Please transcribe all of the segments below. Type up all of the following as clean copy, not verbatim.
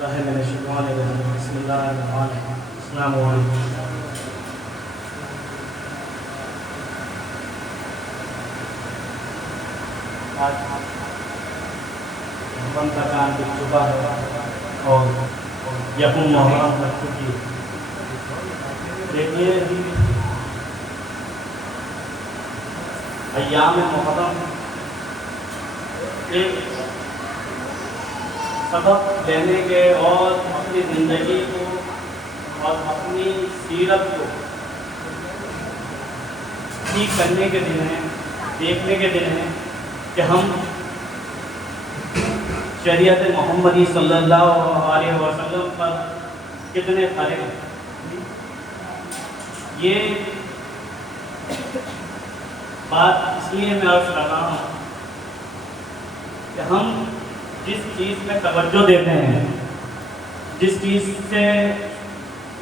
بالله من الشيطان الرجيم بسم الله الرحمن الرحيم السلام علیکم. آج رمضان کا چاند دکھ چکا ہے اور یکم محرم لگ چکی ہے. دیکھیے ایام محرم ایک سبق لینے کے اور اپنی زندگی کو اور اپنی سیرت کو ٹھیک کرنے کے دن ہیں, دیکھنے کے دن ہیں کہ ہم شریعت محمدی صلی اللہ علیہ وسلم پر کتنے کھڑے ہیں. یہ بات اس لیے میں عرض کر رہا ہوں کہ ہم جس چیز میں توجہ دیتے ہیں, جس چیز سے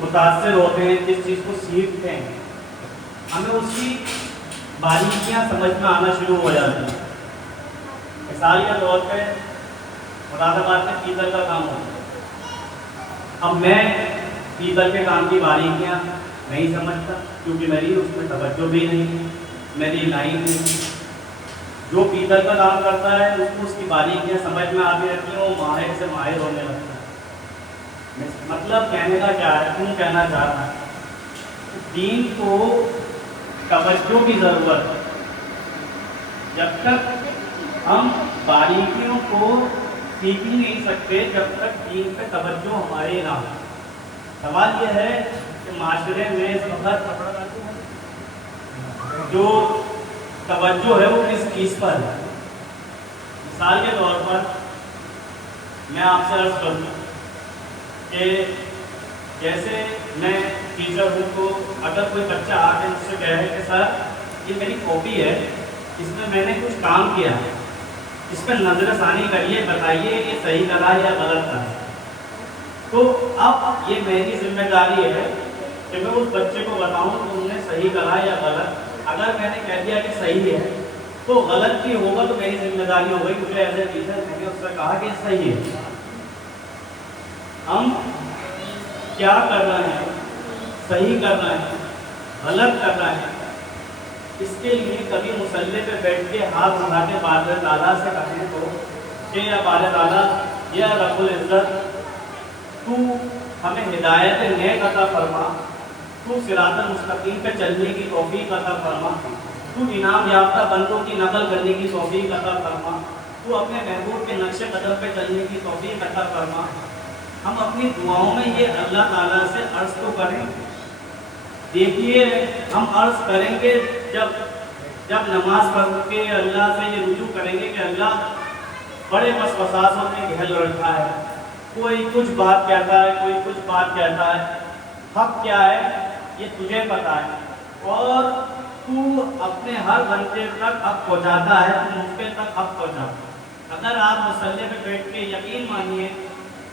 متاثر ہوتے ہیں, جس چیز کو سیکھتے ہیں, ہمیں اس کی باریکیاں سمجھ میں آنا شروع ہو جاتی ہیں. مثال کے طور پہ مراد آباد میں پیتل کا کام ہوتا ہے. اب میں پیتل کے کام کی باریکیاں نہیں سمجھتا کیونکہ میری اس میں توجہ بھی نہیں, میری لائن نہیں. جو پیتل کا کام کرتا ہے اس کو اس کی باریکیاں سمجھ میں آتی رہتی ہیں, وہ ماہر سے ماہر ہونے لگتا ہے. مطلب کہنے کا کیا ہے, کیوں کہنا چاہ رہا ہے, دین کو توجہ کی ضرورت ہے. جب تک ہم باریکیوں کو سیکھ ہی نہیں سکتے جب تک دین پہ توجہ ہماری نہ ہو. سوال یہ ہے کہ معاشرے میں اس وقت جو توجہ ہے وہ کس چیز پر ہے. مثال کے طور پر میں آپ سے عرض کروں کہ جیسے میں ٹیچر ہوں تو اگر کوئی بچہ آ کے مجھ سے کہے کہ سر یہ میری کاپی ہے, اس میں نے کچھ کام کیا ہے, اس پہ نظر ثانی کریے, بتائیے یہ صحیح کرا یا غلط کرا, تو اب یہ میری ذمہ داری ہے کہ میں اس بچے کو بتاؤں کہ تم نے صحیح کرا یا غلط. اگر میں نے کہہ دیا کہ صحیح ہے تو غلط بھی ہوگا تو میری ذمہ داری ہو گئی, مجھے ایز اے ٹیچر میں نے اس سے کہا کہ صحیح ہے. ہم کیا کر رہے ہیں, صحیح کر رہے ہیں, غلط کر رہے ہیں, اس کے لیے کبھی مصلی پہ بیٹھ کے ہاتھ اٹھا کے بارہ تعالیٰ سے کہیں تو کہ یا بارہ تعالیٰ یا رب العزت تو ہمیں ہدایت نیک عطا فرما, تو صراط المستقیم پہ چلنے کی توفیق عطا فرما, تو انعام یافتہ بندوں کی نقل کرنے کی توفیق عطا فرما, تو اپنے محبوب کے نقش قدم پہ چلنے کی توفیق عطا فرما. ہم اپنی دعاؤں میں یہ اللہ تعالیٰ سے عرض تو کریں. دیکھیے ہم عرض کریں گے جب نماز پڑھ کے اللہ سے یہ رجوع کریں گے کہ اللہ بڑے وسوسوں میں گھل رکھا ہے, کوئی کچھ بات کہتا ہے, کوئی کچھ بات کہتا ہے, حق کیا ہے یہ تجھے پتا ہے, اور تو اپنے ہر بندے تک حق پہنچاتا ہے, تو مجھ پہ تک حق پہنچاتا ہے. اگر آپ مصلی پہ بیٹھ کے یقین مانیے,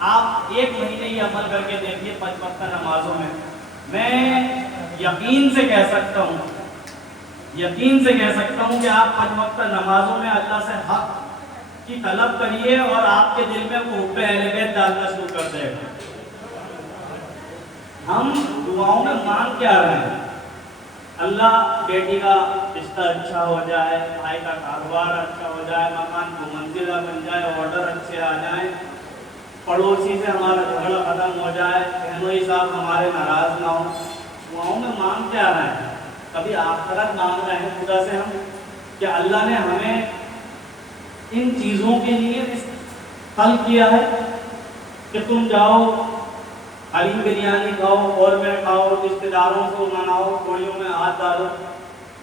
آپ 1 مہینے ہی عمل کر کے دیکھیے 5 وقت نمازوں میں, میں یقین سے کہہ سکتا ہوں کہ آپ 5 وقت نمازوں میں اللہ سے حق کی طلب کریے اور آپ کے دل میں وہ حب اہل بیت ڈالنا شروع کر دے گا. ہم دعاؤں میں مانگ کیا رہے ہیں, اللہ بیٹی کا رشتہ اچھا ہو جائے, بھائی کا کاروبار اچھا ہو جائے, مکان کو منزلہ بن جائے, آرڈر اچھے آ جائیں, پڑوسی سے ہمارا جھگڑا ختم ہو جائے, بہنوئی صاحب ہمارے ناراض نہ ہو. دعاؤں میں مانگ کیا رہے ہیں, کبھی آخرت مانگ رہے ہیں خدا سے ہم کہ اللہ نے ہمیں ان چیزوں کے لیے خلق کیا ہے کہ تم جاؤ حلیم بریانی کھاؤ, اور میں کھاؤ, رشتے داروں کو مناؤ, کوڑیوں میں ہاتھ ڈالو.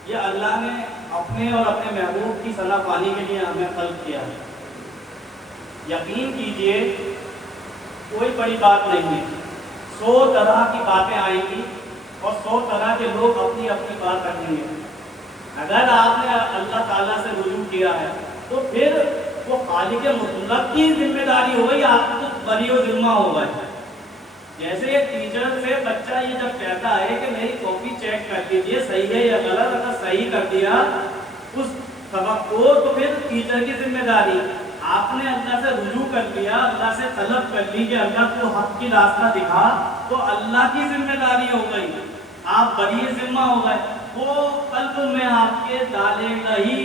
یہ اللہ نے اپنے اور اپنے محبوب کی ثنا پانی کے لیے ہمیں خلق کیا ہے. یقین کیجئے کوئی بڑی بات نہیں ہے, 100 طرح کی باتیں آئیں گی اور 100 طرح کے لوگ اپنی اپنی بات رکھیں گے. اگر آپ نے اللہ تعالیٰ سے رجوع کیا ہے تو پھر وہ خالق مطلق کی ذمہ داری ہو گئی, آپ کو بری و ذمہ ہو گئے. جیسے ایک ٹیچر سے بچہ یہ جب کہتا ہے کہ میری کاپی چیک کر دیجیے صحیح ہے یا غلط, اگر صحیح کر دیا اس سبق کو تو پھر ٹیچر کی ذمہ داری آپ نے اللہ سے رجوع کر لیا، اللہ سے طلب کر لی کہ اللہ کو حق کی راستہ دکھا، تو اللہ کی ذمہ داری ہو گئی، آپ بری ذمہ ہو گئے، وہ قلب میں آپ کے ڈالے گا ہی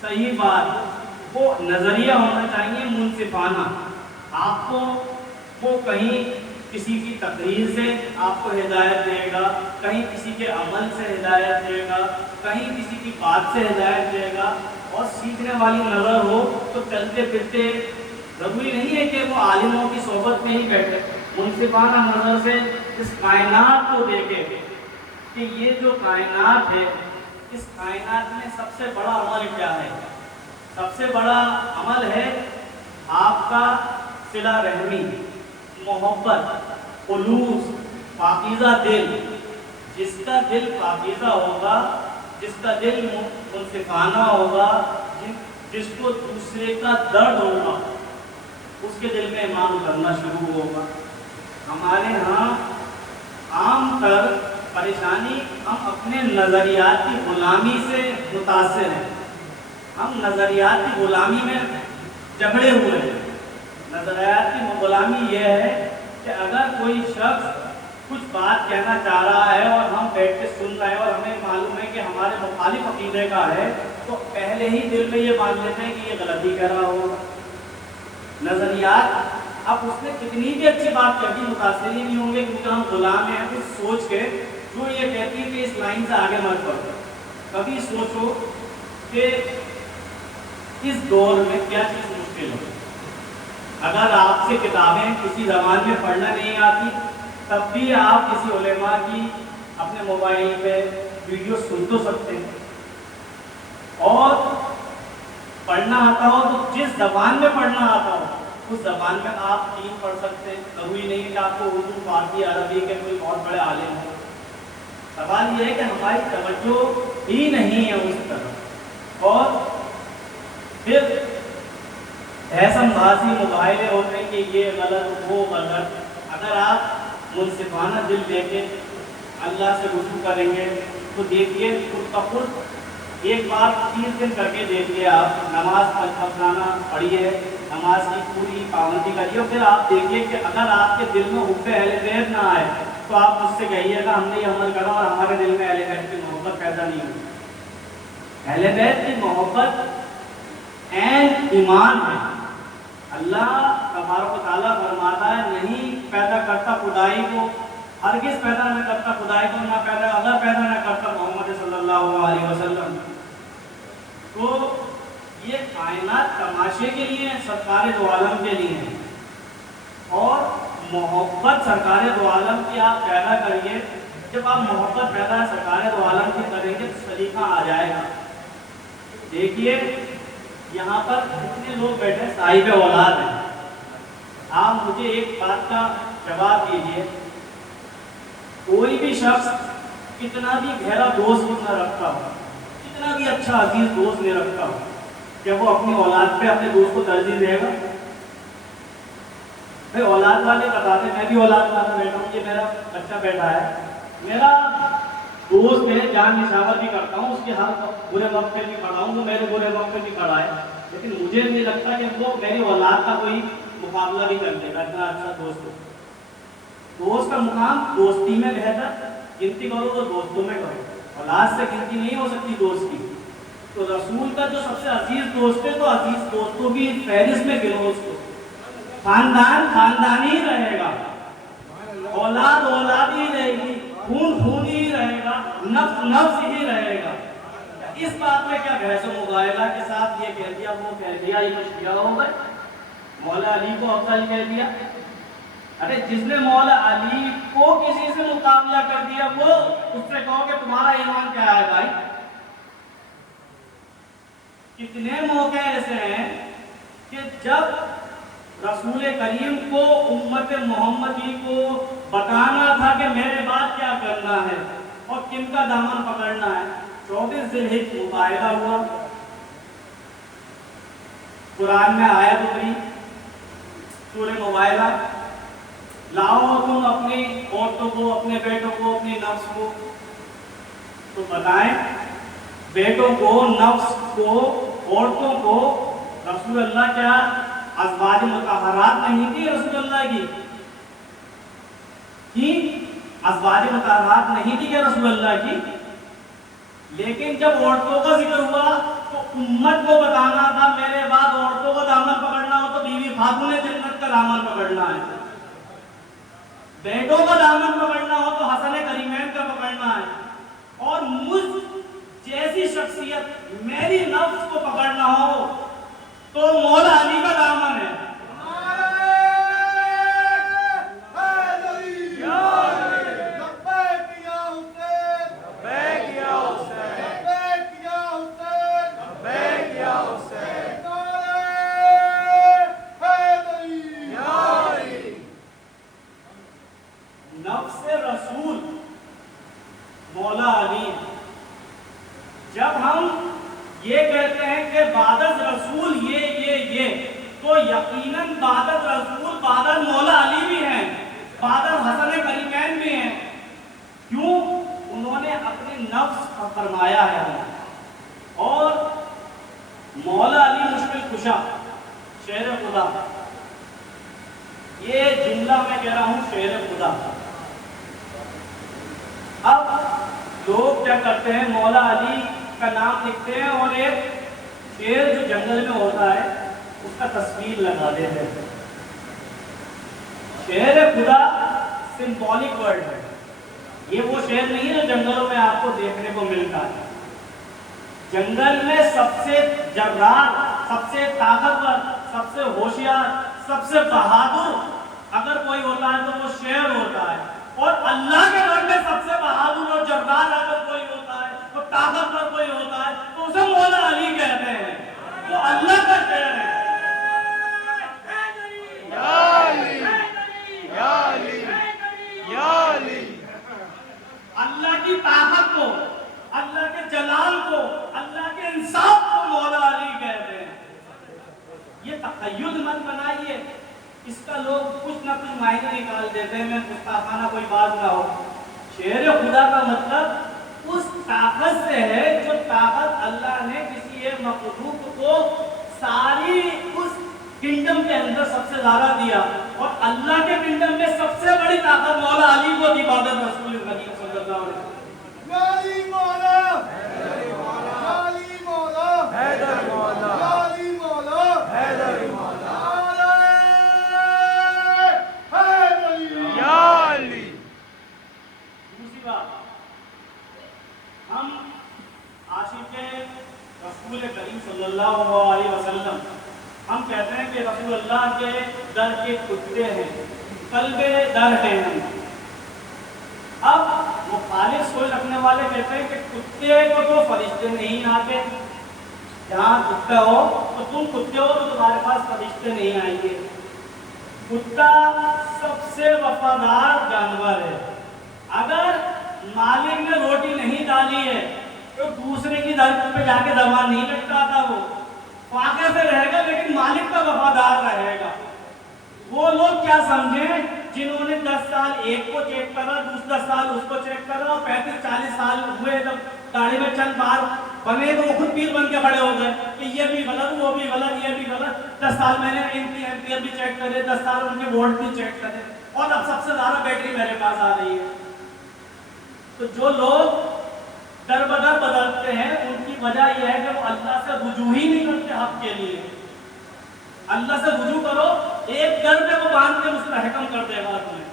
صحیح بات، وہ نظریہ ہونا چاہیے منصفانہ، آپ کو وہ کہیں کسی کی تقریر سے آپ کو ہدایت دے گا، کہیں کسی کے عمل سے ہدایت دے گا، کہیں کسی کی بات سے ہدایت دے گا، اور سیکھنے والی نظر ہو تو چلتے پھرتے ضروری نہیں ہے کہ وہ عالموں کی صحبت میں ہی بیٹھے، منصفانہ نظر سے اس کائنات کو دیکھے کہ یہ جو کائنات ہے، اس کائنات میں سب سے بڑا عمل کیا ہے؟ سب سے بڑا عمل ہے آپ کا صلہ رحمی، محبت، خلوص، پاکیزہ دل۔ جس کا دل پاکیزہ ہوگا، جس کا دل منصفانہ ہوگا، جس کو دوسرے کا درد ہوگا، اس کے دل میں ایمان اترنا شروع ہوگا۔ ہمارے ہاں عام تر پریشانی، ہم اپنے نظریاتی غلامی سے متاثر ہیں، ہم نظریاتی غلامی میں جکڑے ہوئے ہیں۔ نظریاتی غلامی یہ ہے کہ اگر کوئی شخص کچھ بات کہنا چاہ رہا ہے اور ہم بیٹھ کے سن رہے ہیں اور ہمیں معلوم ہے کہ ہمارے مخالف عقیدے کا ہے، تو پہلے ہی دل میں یہ مان لیتے ہیں کہ یہ غلطی کہہ رہا ہوگا۔ نظریات، اب اس نے کتنی بھی اچھی بات کہتی، متاثر ہی نہیں ہوں گے، کیونکہ ہم غلام ہیں اس سوچ کے جو یہ کہتی ہے کہ اس لائن سے آگے مت بڑھو۔ کبھی سوچو کہ اس دور میں کیا چیز مشکل ہو۔ اگر آپ سے کتابیں کسی زبان میں پڑھنا نہیں آتی، تب بھی آپ کسی علماء کی اپنے موبائل پہ ویڈیو سن تو سکتے ہیں، اور پڑھنا آتا ہو تو جس زبان میں پڑھنا آتا ہو اس زبان میں آپ دین پڑھ سکتے ہیں۔ ضروری نہیں ہے کہ آپ کو اردو، فارسی، عربی کے کوئی بہت بڑے عالم ہو۔ سوال یہ ہے کہ ہماری توجہ ہی نہیں ہے اس طرف، اور پھر ایسا بازی مباحثے ہوتے ہیں کہ یہ غلط، وہ غلط۔ اگر آپ منصفانہ دل لے کے اللہ سے رجوع کریں گے تو دیکھیے خود ایک بار 30 دن کر کے دیکھیے، آپ نماز روزانہ پڑھیے، نماز کی پوری پابندی کریے، پھر آپ دیکھیے کہ اگر آپ کے دل میں حب اہل بیت نہ آئے تو آپ مجھ سے کہیے گا ہم نے یہ عمل کرا اور ہمارے دل میں اہل بیت کی محبت پیدا نہیں ہوئی۔ اہل بیت کی محبت عین ایمان ہے۔ اللہ تبارک و تعالیٰ فرماتا ہے نہیں پیدا کرتا خدائی کو، ہرگز پیدا نہ کرتا خدائی کو، نہ پیدا اگر پیدا نہ کرتا محمد صلی اللہ علیہ وسلم۔ تو یہ کائنات تماشے کے لیے، سرکار دو عالم کے لیے ہے، اور محبت سرکار دو عالم کی آپ پیدا کریے۔ جب آپ محبت پیدا سرکار دو عالم کی کریں گے تو سلیقہ آ جائے گا۔ دیکھیے یہاں پر کتنے لوگ بیٹھے صاحب اولاد ہیں، آپ مجھے ایک بات کا جواب دیجیے، کوئی بھی شخص کتنا بھی گہرا دوست نہ رکھتا ہو، کتنا بھی اچھا عزیز دوست نہیں رکھتا ہو، کیا وہ اپنی اولاد پہ اپنے دوست کو ترجیح دے گا؟ میں اولاد والے بتاتے، میں بھی اولاد والا بیٹھا ہوں، یہ میرا بچہ بیٹھا ہے، میرا دوست ہے، جان نشاور بھی کرتا ہوں، اس کے ہر برے وقت پہ بھی کھڑا ہوں، وہ میرے برے وقت پہ بھی کھڑا ہے، لیکن مجھے نہیں لگتا کہ وہ میری اولاد کا کوئی مقابلہ بھی کر دے گا، اتنا اچھا دوست ہو۔ دوست کا مقام دوستی میں بہتر، گنتی کرو تو دوستوں میں کرو، اولاد سے گنتی نہیں ہو سکتی دوست کی۔ تو رسول کا جو سب سے عزیز دوست ہے تو عزیز دوستوں کی فہرست میں گنو اس کو۔ خاندان خاندان ہی رہے گا، اولاد اولاد ہی رہے گی، خون خون ہی رہے گا، نفس نفس ہی رہے گا۔ اس بات میں کیا بحث و مباحثہ کے ساتھ یہ کہہ دیا وہ کہہ دیا، یہ کچھ کیا ہو گئے، مولا علی کو افضل کہہ دیا۔ ارے جس نے مولا علی کو کسی سے مقابلہ کر دیا وہ اس سے کہو کہ تمہارا ایمان کیا ہے بھائی؟ کتنے موقع ایسے ہیں کہ جب رسول کریم کو امت محمدی کو بتانا تھا کہ میرے بعد کیا کرنا ہے اور کن کا دامن پکڑنا ہے، 24 ذی الحجہ مباہدہ ہوا، قرآن میں آیت اتری سورہ مباہدہ، لاؤ تم اپنی عورتوں کو، اپنے بیٹوں کو، اپنی نفس کو، تو بتائیں بیٹوں کو، نفس کو، عورتوں کو رسول اللہ کیا ازواج مطہرات نہیں تھی رسول اللہ کی ازواج مطہرات نہیں تھی کیا رسول اللہ کی؟ لیکن جب عورتوں کا ذکر ہوا تو امت کو بتانا تھا میرے بعد عورتوں کو دامن پکڑنا ہو تو بیوی خاتون جنت کا دامن پکڑنا ہے، بیٹوں کا دامن پکڑنا ہو تو حسن کریمین کا پکڑنا ہے، اور مجھ جیسی شخصیت میری نفس کو پکڑنا ہو تو مولا علی کا دامن ہے۔ نفس رسول مولا علی، جب ہم یہ کہتے ہیں کہ بعدز رسول یہ تو یقیناً بعدز رسول بعدز مولا علی بھی ہیں، بعدز حسن کریمین بھی ہیں۔ کیوں؟ انہوں نے اپنے نفس کا فرمایا ہے، اور مولا علی مشکل کشا شعر خدا، یہ جملہ میں کہہ رہا ہوں شعر خدا۔ اب لوگ کیا کرتے ہیں، مولا علی کا نام لکھتے ہیں اور ایک شیر جو جنگل میں ہوتا ہے اس کا تصویر لگا دیتے ہیں۔ شعر خدا سمبولک ورڈ ہے، یہ وہ شعر نہیں ہے جو جنگلوں میں آپ کو دیکھنے کو ملتا ہے۔ جنگل میں سب سے جرات، سب سے طاقتور، سب سے ہوشیار، سب سے بہادر اگر کوئی ہوتا ہے تو وہ شیر ہوتا ہے، اور اللہ کے گھر میں سب سے بہادر اور جرات اگر کوئی ہوتا ہے تو طاقتور کوئی ہوتا ہے تو اسے مولا علی کہتے ہیں، وہ اللہ کا شیر ہے۔ یا علی یا علی یا علی، اللہ کی طاقت کو، اللہ کے جلال کو، اللہ کے انصاف کو مولا علی کہتے ہیں۔ یہ تقید مت بنائیے، اس کا لوگ کچھ نہ کچھ معنی نکال دیتے ہیں، میں گستاخانہ کوئی بات نہ ہو۔ شعر خدا کا مطلب اس طاقت سے ہے جو طاقت اللہ نے کسی ایک مخلوق کو ساری اس کنگڈم کے اندر سب سے زیادہ دیا، اور اللہ کے کنگڈم میں سب سے بڑی طاقت مولا علی کو دی، بعد رسول کریم صلی اللہ علیہ وسلم۔ علی مولا، علی مولا، علی مولا، حیدر مولا، علی مولا، حیدر مولا، یا علی۔ دوسری بات، ہم عاشق رسول کریم صلی اللہ علیہ وسلم، ہم کہتے ہیں کہ رسول اللہ کے در کے کتے ہیں، قلب در ہیں ہم۔ اب مخالف سوچ رکھنے والے کہتے ہیں کہ کتے کو تو فرشتے نہیں آتے، جہاں کتا ہو تو تم کتے ہو تو تمہارے پاس فرشتے نہیں آئیں گے۔ کتا سب سے وفادار جانور ہے، اگر مالک نے روٹی نہیں ڈالی ہے تو دوسرے کی در پہ جا کے زبان نہیں لٹکاتا، وہ فاقے سے رہے گا لیکن مالک کا وفادار رہے گا۔ وہ لوگ کیا سمجھیں جنہوں نے 10 سال ایک کو چیک کرا، 10 سال اس کو چیک کرا، اور 35-40 سال ہوئے جب گاڑی میں چند بار بنے تو وہ خود پیر بن کے کھڑے ہو گئے کہ یہ بھی غلط، وہ بھی غلط، یہ بھی غلط۔ 10 سال میں نے ان کی ایمپیئر بھی چیک کرے، 10 سال ان کے وولٹ بھی چیک کرے، اور اب سب سے زیادہ بیٹری میرے پاس آ رہی ہے۔ تو جو لوگ در بدر بدلتے ہیں ان کی وجہ یہ ہے کہ وہ اللہ سے رجوع ہی نہیں کرتے حق کے لیے۔ اللہ سے رجوع کرو، ایک در پہ وہ باندھ کے مستحکم کر دے گا تمہیں۔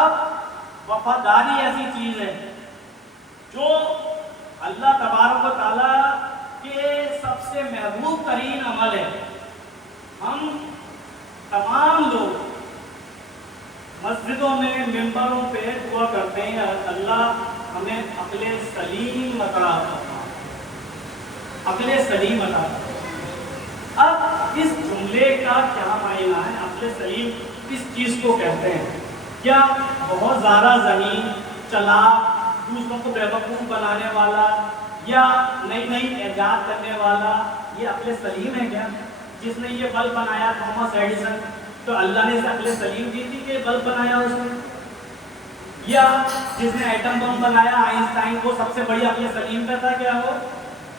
اب وفاداری ایسی چیز ہے جو اللہ تبارک و تعالیٰ کے سب سے محبوب ترین عمل ہے۔ ہم تمام لوگ مسجدوں میں ممبروں پہ دعا کرتے ہیں اللہ ہمیں عقل سلیم عطا فرما، عقل سلیم عطا فرما۔ اب اس جملے کا کیا معنی ہے؟ عقل سلیم کس چیز کو کہتے ہیں؟ کیا بہت زیادہ ذہین، چلاک، دوسروں کو بیوقوف بنانے والا، یا نئی نئی ایجاد کرنے والا یہ عقل سلیم ہے کیا؟ جس نے یہ بلب بنایا تھامس ایڈیسن، تو اللہ نے اسے عقل سلیم دی تھی کہ بلب بنایا اس نے؟ یا جس نے ایٹم بم بنایا آئنسٹائن، وہ سب سے بڑی عقل سلیم کا تھا کیا وہ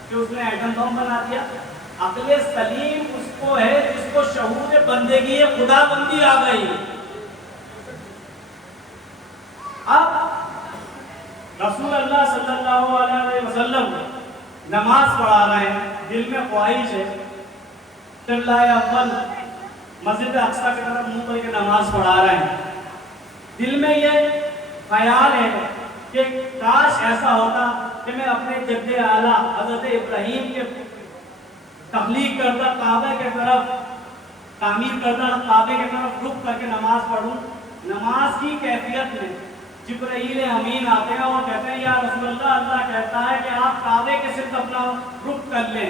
کہ اس نے ایٹم بم بنا دیا؟ عقل سلیم اس کو ہے جس کو شعور بندگی خدا بندی آ گئی. اب رسول اللہ صلی اللہ علیہ وسلم نماز پڑھا رہے ہیں, دل میں خواہش ہے قبلہ اول مسجد اقصی کی طرف منہ کر کے نماز پڑھا رہے ہیں, دل میں یہ خیال ہے کہ کاش ایسا ہوتا کہ میں اپنے جد اعلیٰ حضرت ابراہیم کے تخلیق کرتا کعبے کے طرف تعمیر کرتا کعبے کے طرف رخ کر کے نماز پڑھوں. نماز کی کیفیت میں جبرائیل امین آتے ہیں اور کہتے ہیں یا رسول اللہ, اللہ کہتا ہے کہ آپ کعبے کے صرف اپنا رخ کر لیں.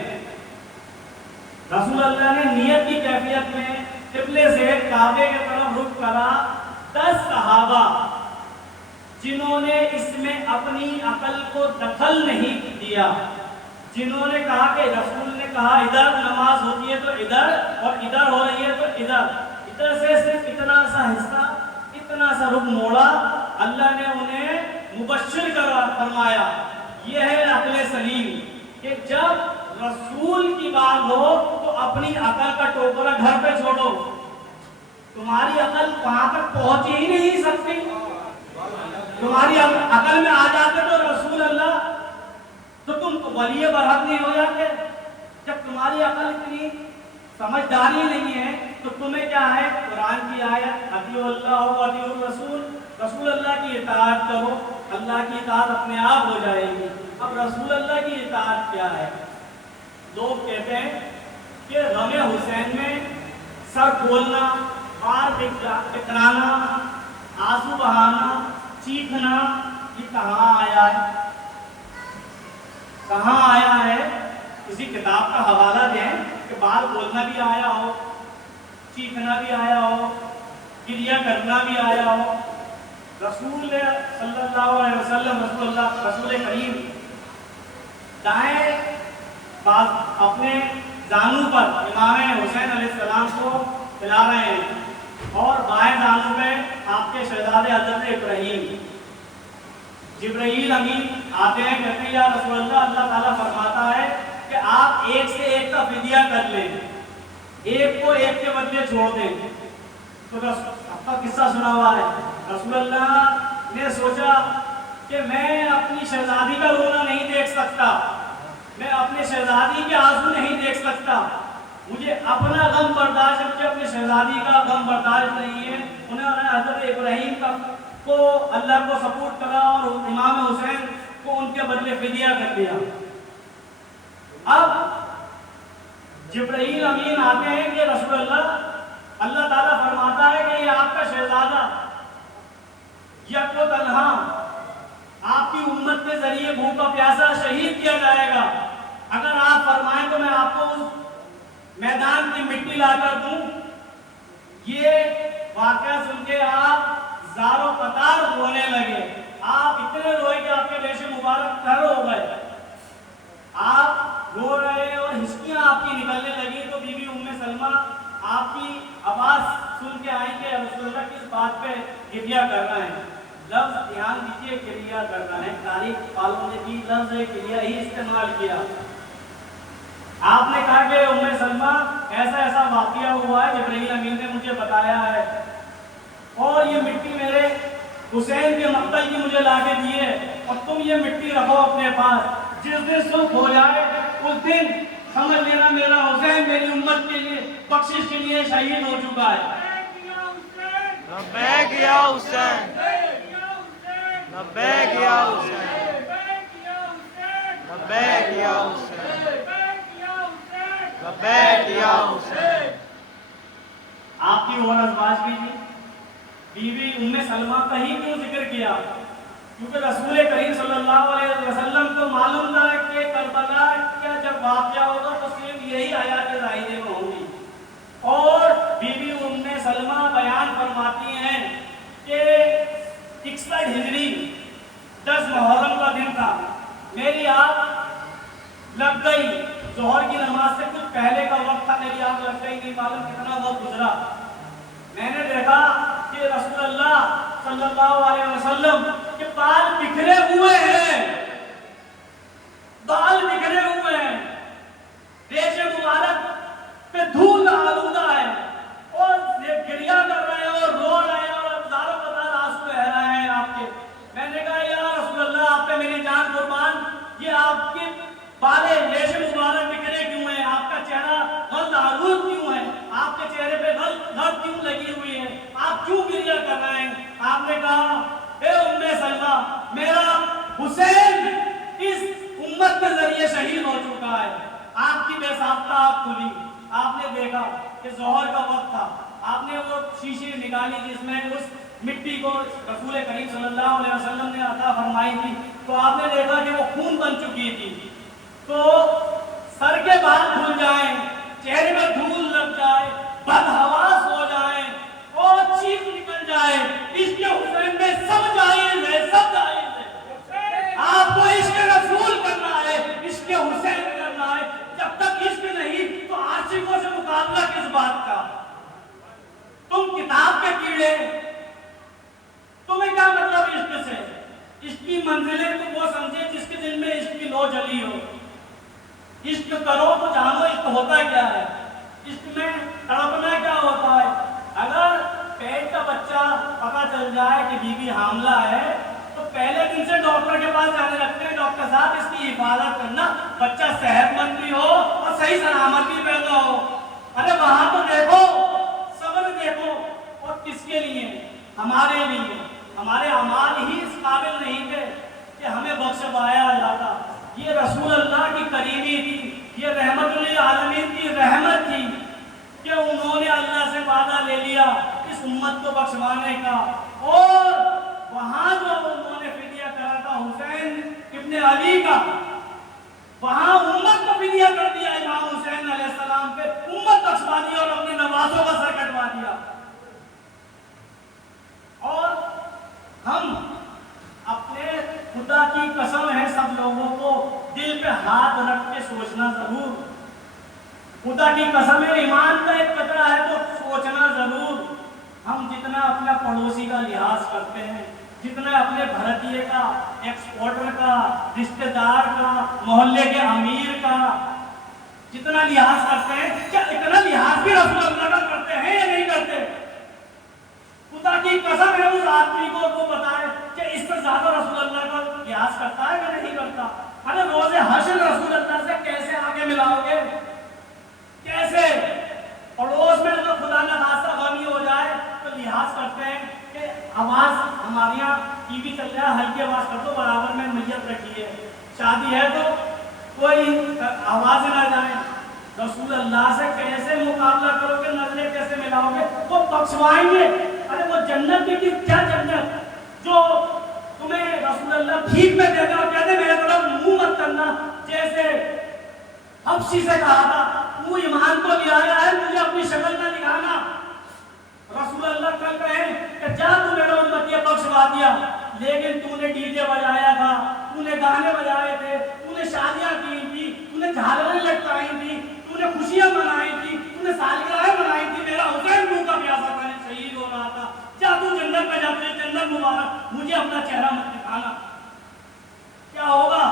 رسول اللہ نے نیت کی کیفیت میں قبلے سے کعبے کے طرف رخ کرا. 10 صحابہ جنہوں نے اس میں اپنی عقل کو دخل نہیں دیا, جنہوں نے کہا کہ رسول نے کہا ادھر نماز ہوتی ہے تو ادھر, اور ادھر ہو رہی ہے تو ادھر, ادھر سے صرف اتنا سا حصہ اتنا سا رخ موڑا, اللہ نے انہیں مبشر کرا فرمایا. یہ ہے عقل سلیم کہ جب رسول کی بات ہو تو اپنی عقل کا ٹوکرا گھر پہ چھوڑو. تمہاری عقل وہاں تک پہنچ ہی نہیں سکتی. تمہاری عقل میں آ جاتے تو رسول اللہ تو تم ولی برحق نہیں ہو جاتے. جب تمہاری عقل اتنی سمجھداری نہیں ہے تو تمہیں کیا ہے, قرآن کی آیت اطیعوا اللہ و اطیعوا الرسول, رسول اللہ کی اطاعت کرو, اللہ کی اطاعت اپنے آپ ہو جائے گی. اب رسول اللہ کی اطاعت کیا ہے؟ لوگ کہتے ہیں کہ غم حسین میں سر کھولنا, بار بکرانا, آنسو بہانا, چیخنا, یہ کہاں آیا ہے؟ کہاں آیا ہے؟ کسی کتاب کا حوالہ دیں کہ بال کھولنا بھی آیا ہو, چیخنا بھی آیا ہو, گریہ کرنا بھی آیا ہو. رسول صلی اللہ علیہ وسلم رسول کریم دائیں اپنے زانو پر امام حسین علیہ السلام کو کھلا رہے ہیں اور بائیں زانو میں آپ کے شہزادے حضرت ابراہیم. جبرائیل امین آتے ہیں, کہتے ہیں یا رسول اللہ, اللہ تعالیٰ فرماتا ہے کہ آپ ایک سے ایک کا فدیہ کر لیں, ایک کو ایک کے بدلے چھوڑ دیں. تو آپ کا قصہ سنا ہوا ہے. رسول اللہ نے سوچا کہ میں اپنی شہزادی کا رونا نہیں دیکھ سکتا, میں اپنے شہزادی کے آنسو نہیں دیکھ سکتا, مجھے اپنا غم برداشت ہے, مجھے اپنی شہزادی کا غم برداشت نہیں ہے. انہوں نے حضرت ابراہیم کو اللہ کو سپورٹ کرا اور امام حسین کو ان کے بدلے فدیہ کر دیا. اب جبرائیل امین آتے ہیں کہ رسول اللہ تعالیٰ فرماتا ہے کہ یہ آپ کا شہزادہ یک و تنہا آپ کی امت کے ذریعے بھوکا پیاسا شہید کیا جائے گا. اگر آپ فرمائیں تو میں آپ کو اس میدان کی مٹی لا کر دوں. یہ واقعہ سن کے آپ زارو قطار رونے لگے. آپ اتنے روئے کہ آپ کے ریش مبارک تر ہو گئے. آپ رو رہے اور ہچکیاں آپ کی نکلنے لگی تو بی بی ام سلمہ آپ کی آواز سن کے آئی کہ رسول اللہ کس بات پہ گریہ کرنا ہے. لفظ دھیان دیجیے, گریہ کرنا ہے. تاریخ والوں نے بھی لفظ گریہ ہی استعمال کیا. آپ نے کہا کہ ام سلمہ ایسا واقعہ ہوا ہے, جبرائیل امین نے مجھے بتایا ہے, اور یہ مٹی میرے حسین کے مقتل کی مجھے لا کے دی ہے, اور تم یہ مٹی رکھو اپنے پاس. جس دن صبح ہو جائے اس دن سمجھ لینا میرا حسین میری امت کے لیے بخشش کے لیے شہید ہو چکا ہے. لبیک یا حسین, لبیک یا حسین, لبیک یا حسین, لبیک یا حسین. آپ کی اور ازواج بھی تھی. بی بی ام سلمہ کا ہی کیوں ذکر کیا؟ کیونکہ رسول کریم صلی اللہ علیہ وسلم کو معلوم تھا کہ کربلا کا جب واقعہ ہوگا تو صرف یہی حیات ظاہرے میں ہوگی. اور بی بی ام سلمہ بیان فرماتی ہیں کہ 61 ہجری 10 محرم کا دن تھا. میری آنکھ لگ گئی, ظہر کی نماز سے کچھ پہلے کا وقت تھا, میری آنکھ لگ گئی, نہیں معلوم کتنا وقت گزرا. میں نے دیکھا کہ رسول اللہ صلی اللہ علیہ وسلم کے بال بکھرے ہوئے ہیں, بال بکھرے ہوئے ہیں, ریش مبارک کہ ظہر کا وقت تھا، آپ نے وہ شیشی نکالی جس میں اس مٹی کو رسول کریم صلی اللہ علیہ وسلم نے عطا فرمائی تھی، تو آپ نے دیکھا کہ وہ خون بن چکی تھی. تو سر کے بال کھل جائیں، چہرے میں دھول لگ جائے، بدحواس ہو جائیں اور چیخ نکل جائے، عشق حسین میں سب جائز ہے، سب جائز ہے. آپ کو عشق رسول کرنا ہے، عشق حسین کرنا ہے. جب تک عشق نہیں تو عاشقوں سے مقابلہ کس بات کا؟ تم کتاب کے کیڑے، تمہیں کیا مطلب عشق سے؟ عشق کی منزلیں تو وہ سمجھے جس کے دل میں عشق کی لو جلی ہو. عشق کرو تو جانو عشق ہوتا کیا ہے، عشق میں تڑپنا کیا ہوتا ہے. اگر پیٹ کا بچہ پتہ چل جائے کہ بیوی حاملہ ہے تو پہلے دن سے ڈاکٹر کے پاس جانے لگتے ہیں، ڈاکٹر صاحب اس کی حفاظت کرنا، بچہ صحت مند بھی ہو اور صحیح سلامت بھی پیدا ہو. ارے وہاں تو دیکھو، صبر دیکھو. اور کس کے لیے؟ ہمارے لیے. ہمارے اعمال ہی اس قابل نہیں تھے کہ ہمیں بخشوایا جاتا. یہ رسول اللہ کی کریمی تھی، یہ رحمت للعالمین کی رحمت تھی کہ انہوں نے اللہ سے وعدہ لے لیا اس امت کو بخشوانے کا. اور وہاں جو انہوں نے فدیہ کرا تھا حسین ابن علی کا، وہاں امت کو فدیہ کر دیا امام حسین علیہ السلام پہ، امت بخشوا دی اور اپنے نوازوں کا سر کٹوا دیا. اور ہم اپنے خدا کی قسم ہے سب لوگوں کو دل پہ ہاتھ رکھ کے سوچنا ضرور، خدا کی قسم ہے ایمان کا ایک قطرہ ہے تو سوچنا ضرور. ہم جتنا اپنا پڑوسی کا لحاظ کرتے ہیں، جتنا اپنے بھرتیے کا، ایکسپورٹر کا، رشتہ دار کا، محلے کے امیر کا جتنا لحاظ کرتے ہیں، کیا اتنا لحاظ بھی رسول اللہ کا کرتے ہیں یا نہیں کرتے؟ خدا کی قسم ہے اس آدمی کو وہ بتائے کہ اس سے زیادہ رسول اللہ کا لحاظ کرتا ہے کہ نہیں کرتا. ارے روز حشر رسول اللہ سے کیسے آگے ملاؤ گے؟ کیسے؟ پڑوس میں اگر خدا نہ خاصہ غمی ہو جائے تو لحاظ کرتے ہیں کہ آواز ہمارے یہاں ٹی وی چل رہا ہے، ہلکی آواز کر دو، برابر میں میت رکھی ہے، شادی ہے تو کوئی آواز نہ جائے. رسول اللہ سے کیسے مقابلہ کرو گے؟ نظریں کیسے ملاؤ گے؟ وہ بخشوائیں گے. ارے وہ جنت کی کیا جنت جو تمہیں رسول اللہ بھیک میں دے گا اور کہتے میرے طرف منہ مت کرنا، جیسے حبشی سے کہا تھا تو ایمان کو لے آیا ہے مجھے اپنی شکل نہ دکھانا. رسول اللہ کل کہیں کہ جا تو میرا امتی بخشوا دیا، لیکن تو نے ڈی جے بجایا تھا، تو نے گانے بجائے تھے، تو نے شادیاں کی تھی، تو نے جھالریں لٹکائی تھی، تو نے خوشیاں منائی تھی، تو نے سالگرہیں منائی تھی. میرا حسین منہ کا پیاسا تھا، شہید ہو رہا تھا. جا تو جنت میں جا، تجھے جنت مبارک، مجھے اپنا چہرہ مت دکھانا. کیا ہوگا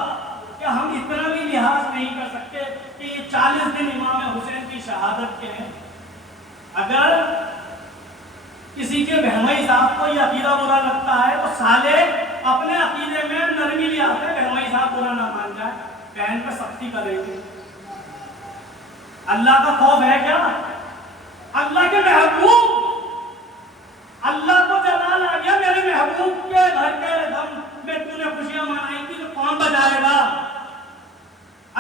کہ ہم اتنا بھی لحاظ نہیں کر سکتے کہ یہ 40 دن امام حسین کی شہادت کے ہیں. اگر کسی کے بہنوئی صاحب کو یہ عقیدہ برا لگتا ہے تو سالے اپنے عقیدے میں نرمی لے آتے ہیں، بہنوئی صاحب برا نہ مان جائے، بہن پہ سختی کرے گی. اللہ کا خوف ہے کیا؟ اللہ کے محبوب، اللہ کو جلال آ گیا میرے محبوب کے گھر کے دم میں تو نے خوشیاں منائی تھی تو کون بجائے گا؟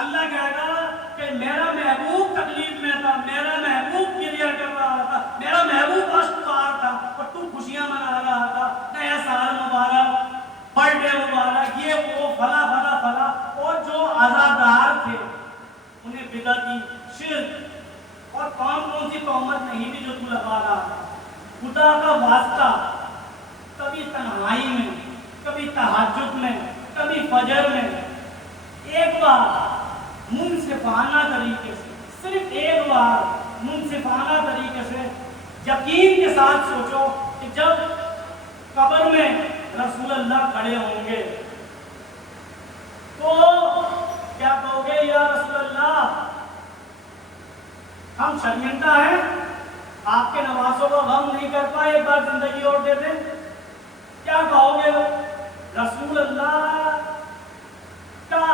اللہ کہے گا کہ میرا محبوب تکلیف میں تھا، میرا محبوب کلیئر کر رہا تھا، میرا محبوب اشتوار تھا اور تو خوشیاں منا رہا تھا، نیا سال مبارک، برتھ ڈے مبارک، یہ وہ فلا فلا فلا. اور جو عزادار تھے انہیں بدعتی، شرک اور کون سی تہمت نہیں بھی جو تو لگا رہا تھا. خدا کا واسطہ کبھی تنہائی میں، کبھی تہجد میں، کبھی فجر میں ایک بار منصفانہ طریقے سے، صرف ایک بار منصفانہ طریقے سے یقین کے ساتھ سوچو کہ جب قبر میں رسول اللہ کھڑے ہوں گے تو کیا کہو گے؟ یا رسول اللہ ہم شرمندہ ہیں، آپ کے نوازوں کو غم نہیں کر پائے، ایک بار زندگی اور دے دیں. کیا کہو گے؟ رسول اللہ کا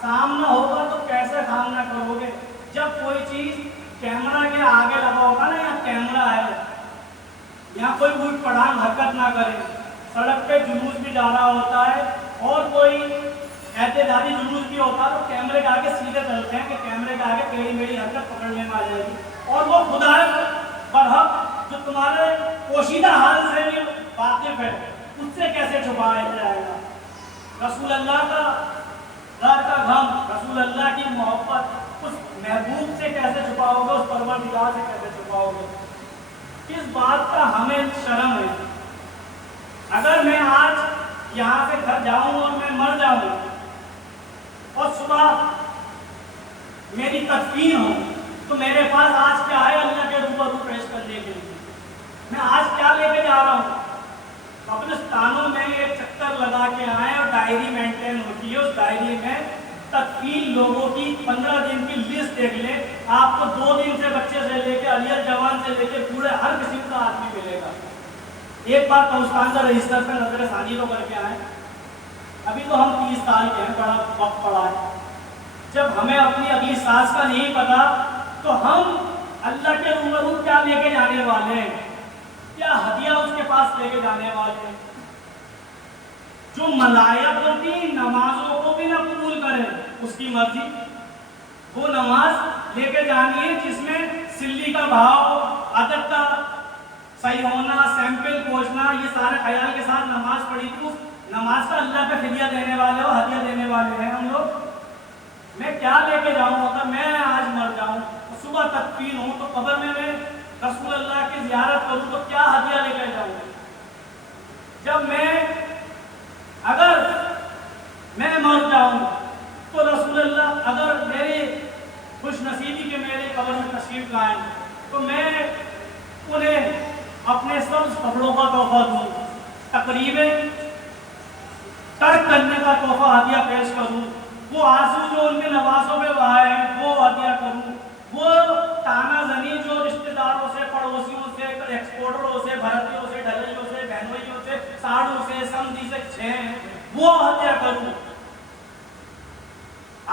سامنا ہوگا تو کیسے سامنا کرو گے؟ جب کوئی چیز کیمرہ کے آگے لگا ہوگا نا، یہاں کیمرہ ہے، یہاں کوئی اٹھ پڑھان حرکت نہ کرے، سڑک پہ جلوس بھی جا رہا ہوتا ہے اور کوئی احتجاجی جلوس بھی ہوتا تو کیمرے کے آگے سیدھے چلتے ہیں کہ کیمرے کے آگے ٹیڑھی میڑھی حرکت پکڑنے میں آ جائے گی، اور وہ خدا برحق جو تمہارے پوشیدہ حال سے بھی واقف ہے اس سے کیسے چھپایا جائے گا؟ رسول اللہ کا ذات کا غم، رسول اللہ کی محبت اس محبوب سے کیسے چھپاؤ گے، اس پروردگار سے کیسے چھپاؤ گے؟ کس بات کا ہمیں شرم ہے؟ اگر میں آج یہاں سے گھر جاؤں اور میں مر جاؤں اور صبح میری تدفین ہو تو میرے پاس آج کیا ہے اللہ کے روبرو پیش کرنے کے لیے؟ میں آج کیا لے کے جا رہا ہوں؟ قبرستانوں میں ایک چکر لگا کے آئے اور ڈائری مینٹین ہوتی ہے، اس ڈائری میں تدفین لوگوں کی 15 دن کی لسٹ دیکھ لیں، آپ کو 2 دن سے بچے سے لے کے علیل جوان سے لے کے بوڑھے ہر قسم کا آدمی ملے گا۔ ایک بار قبرستان کا رجسٹر پہ نظر ثانی تو کر کے آئے، ابھی تو ہم 30 سال کے ہیں، بڑا وقت پڑا ہے، جب ہمیں اپنی اگلی سانس کا نہیں پتا تو ہم اللہ کے روبرو کیا لے کے جانے والے ہیں، کیا ہدیہ اس کے پاس لے کے جانے والے ہیں؟ جو ملائکہ کی نمازوں کو بھی نہ قبول کرے اس کی مرضی، وہ نماز لے کے جانی ہے جس میں سلی کا بھاؤ، ادب کا صحیح ہونا، سیمپل پہنچنا، یہ سارے خیال کے ساتھ نماز پڑھی تھی، اس نماز کا اللہ پہ فدیہ دینے والے ہو، ہدیہ دینے والے ہیں ہم لوگ۔ میں کیا لے کے جاؤں؟ اگر میں آج مر جاؤں صبح تدفین ہوں تو قبر میں رسول اللہ کی زیارت کروں تو کیا ہدیہ لے کے جاؤں؟ جب اگر میں مر جاؤں تو رسول اللہ اگر میری خوش نصیبی کے میرے قبر میں تشریف لائیں تو میں انہیں اپنے سبز کپڑوں کا تحفہ دوں، تقریبیں ترک کرنے کا تحفہ ہدیہ پیش کروں، وہ آنسو جو ان کے نوازوں پہ بہائے ہیں وہ ہدیہ کروں، وہ تانا زنی جو رشتہ داروں سے، پڑوسیوں سے، ایکسپورٹروں سے، بھرتیوں سے، ڈھلائیوں سے، بہنوئیوں سے، ساڑھوں سے، سمدھی سے چھیں وہ ہدیہ کروں۔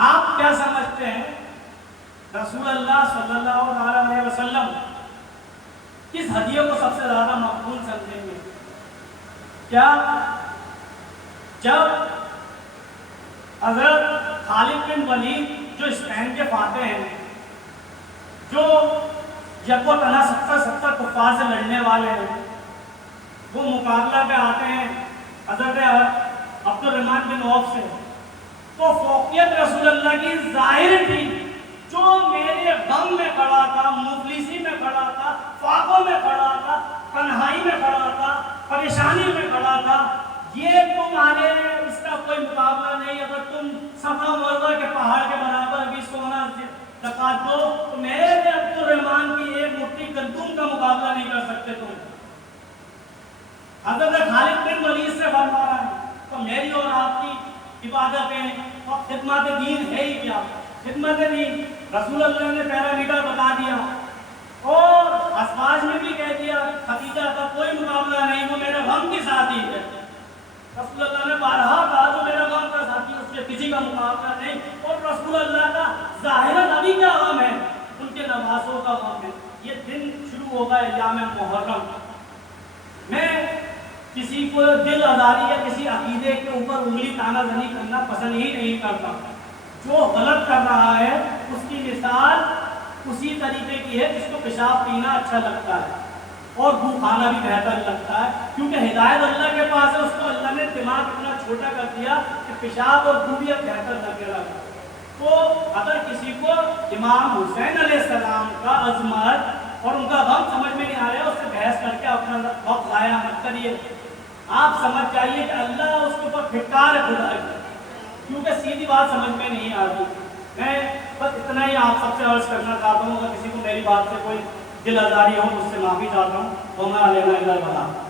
آپ کیا سمجھتے ہیں رسول اللہ صلی اللہ علیہ وسلم کس ہدیے کو سب سے زیادہ مقبول سمجھیں گے؟ کیا جب حضرت خالد بن ولید جو اسپین کے فاتح ہیں، جو یکو تنہا 70 کفار سے لڑنے والے ہیں، وہ مقابلہ پہ آتے ہیں حضرت عبد الرحمن بن عوف سے، تو فوقیت رسول اللہ کی ظاہر تھی، جو میرے غم میں کھڑا تھا، مفلسی میں کھڑا تھا، فاقوں میں کھڑا تھا، تنہائی میں کھڑا تھا، پریشانی میں کھڑا تھا، یہ تمہارے اس کا کوئی مقابلہ نہیں۔ اگر تم صفا مروہ کے پہاڑ کے برابر بھی سونا زکات دو تو میرے عبد الرحمن کی ایک مٹھی گندم کا مقابلہ نہیں کر سکتے تم۔ حضرت خالد بن ولید سے فرما رہا ہے تو میری اور آپ کی عبادتیں اور خدمت دین ہے ہی کیا؟ خدمت دین رسول اللہ نے پیرامیٹر بتا دیا اور ازواج میں بھی کہہ دیا خدیجہ کا کوئی مقابلہ نہیں، وہ میرے غم کی ساتھی ہے۔ رسول اللہ نے بارہا کہا جو میرا غم کا ساتھی اس کے کسی کا مقابلہ نہیں، اور رسول اللہ کا ظاہراً ابھی کیا غم ہے؟ ان کے نوازوں کا غم ہے۔ یہ دن شروع ہوگا ایام محرم، میں کسی کو دل آزاری یا کسی عقیدے کے اوپر انگلی تانا زنی کرنا پسند ہی نہیں کرتا۔ جو غلط کر رہا ہے اس کی مثال اسی طریقے کی ہے جس کو پیشاب پینا اچھا لگتا ہے اور بو کھانا بھی بہتر لگتا ہے، کیونکہ ہدایت اللہ کے پاس ہے، اس کو اللہ نے دماغ اتنا چھوٹا کر دیا کہ پیشاب اور بو بھی اب بہتر لگے گا۔ تو اگر کسی کو امام حسین علیہ السلام کا عظمت اور ان کا غم سمجھ میں نہیں آ رہا ہے، اس سے بحث کر کے اپنا وقت ضائع مت کریے۔ آپ سمجھ جائیے کہ اللہ اس کے اوپر پھٹکار ہے خدا کی، کیونکہ سیدھی بات سمجھ میں نہیں آتی۔ میں بس اتنا ہی آپ سب سے عرض کرنا چاہتا ہوں، اگر کسی کو میری بات سے کوئی دل آزاری ہو مجھ سے معافی چاہتا ہوں، وما علینا الا البلاغ۔